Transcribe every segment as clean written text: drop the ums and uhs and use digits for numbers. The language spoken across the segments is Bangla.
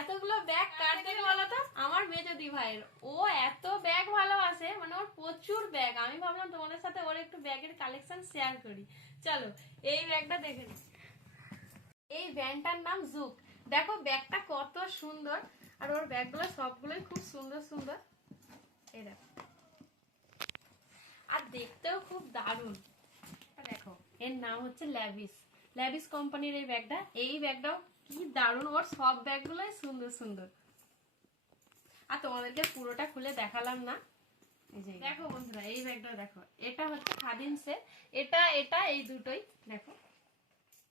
এতগুলো ব্যাগ কার থেকে বলো তো? আমার মেজদি ভাইয়ের। ও এত ব্যাগ ভালোবাসে, মানে ওর প্রচুর ব্যাগ। আমি ভাবলাম তোমাদের সাথে ওর একটু ব্যাগের কালেকশন শেয়ার করি। চলো এই ব্যাগটা দেখে নিই। এই ব্যাগটার নাম জুক। দেখো ব্যাগটা কত সুন্দর, আর ওর ব্যাগগুলো সবগুলোই খুব সুন্দর সুন্দর। এই দেখো, আর দেখতেও খুব দারুণ। দেখো এর নাম হচ্ছে ল্যাভিস। ল্যাভিস কোম্পানির এই ব্যাগটা। এই ব্যাগটাও কি দারুণ, ওর সব ব্যাগগুলোই সুন্দর সুন্দর। আর তোমাদেরকে পুরোটা খুলে দেখালাম না। এই যে দেখো বন্ধুরা, এই ব্যাগটা দেখো, এটা হচ্ছে খাদিমসের। এটা এটা এই দুটোই দেখো,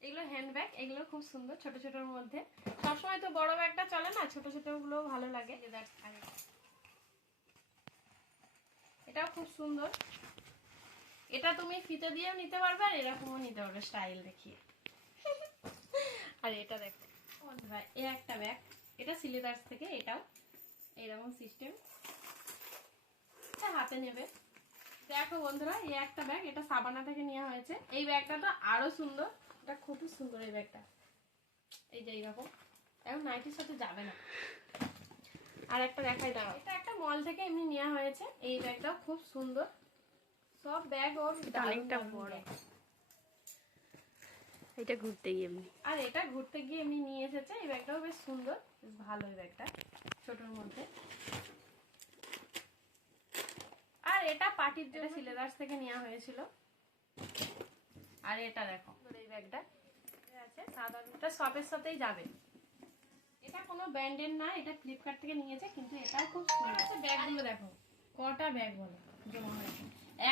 এগুলো হ্যান্ড ব্যাগ। এগুলো খুব সুন্দর, ছোট ছোটর মধ্যে। সবসময় তো বড় ব্যাগটা চলে না, ছোট ছোট গুলো ভালো লাগে। এটাও খুব সুন্দর। এটা তুমি ফিতে দিয়েও নিতে পারবে, আর এরকমও নিতে পারবে স্টাইল দেখিয়ে। আর এটা দেখো বন্ধুরা, এই একটা ব্যাগ, এটা সিলেদার্স থেকে। এটাও এইরকম সিস্টেম, হাতে নেবে। দেখো বন্ধুরা, এই একটা ব্যাগ, এটা সাবানা থেকে নেওয়া হয়েছে। এই ব্যাগটা তো আরো সুন্দর, এটা খুবই সুন্দর এই ব্যাগটা। এই যে এইরকম, এখন নাইটির সাথে যাবে না। আর একটা দেখাই দাও, এটা একটা মল থেকে এমনি নেওয়া হয়েছে। এই ব্যাগটাও খুব সুন্দর। সব ব্যাগ ওর অনেকটা বড়। এটা ঘুরতে গিয়ে এমনি, আর এটা ঘুরতে গিয়ে এমনি নিয়ে এসেছে। এই ব্যাগটাও বেশ সুন্দর, বেশ ভালো এই ব্যাগটা, ছোটর মধ্যে। আর এটা পার্টির জন্য সিলেদার্স থেকে নেওয়া হয়েছিল। আর এটা দেখো, এই ব্যাগটা আছে সাদা, এটা শপের সাথেই যাবে। এটা কোনো ব্র্যান্ডের না, এটা ফ্লিপকার্ট থেকে নিয়েছে, কিন্তু এটাও খুব সুন্দর। ব্যাগগুলো দেখো কটা ব্যাগ বলো জমা হয়েছে।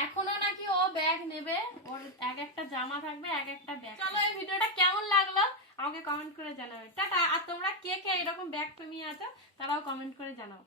এখনো নাকি ও ব্যাগ নেবে, ওর এক একটা জামা থাকবে, এক একটা ব্যাগ। চলো এই ভিডিওটা কেমন লাগলো আমাকে কমেন্ট করে জানাবে। টাটা। আর তোমরা কে কে এরকম ব্যাগ প্রেমী আছো তারাও কমেন্ট করে জানাও।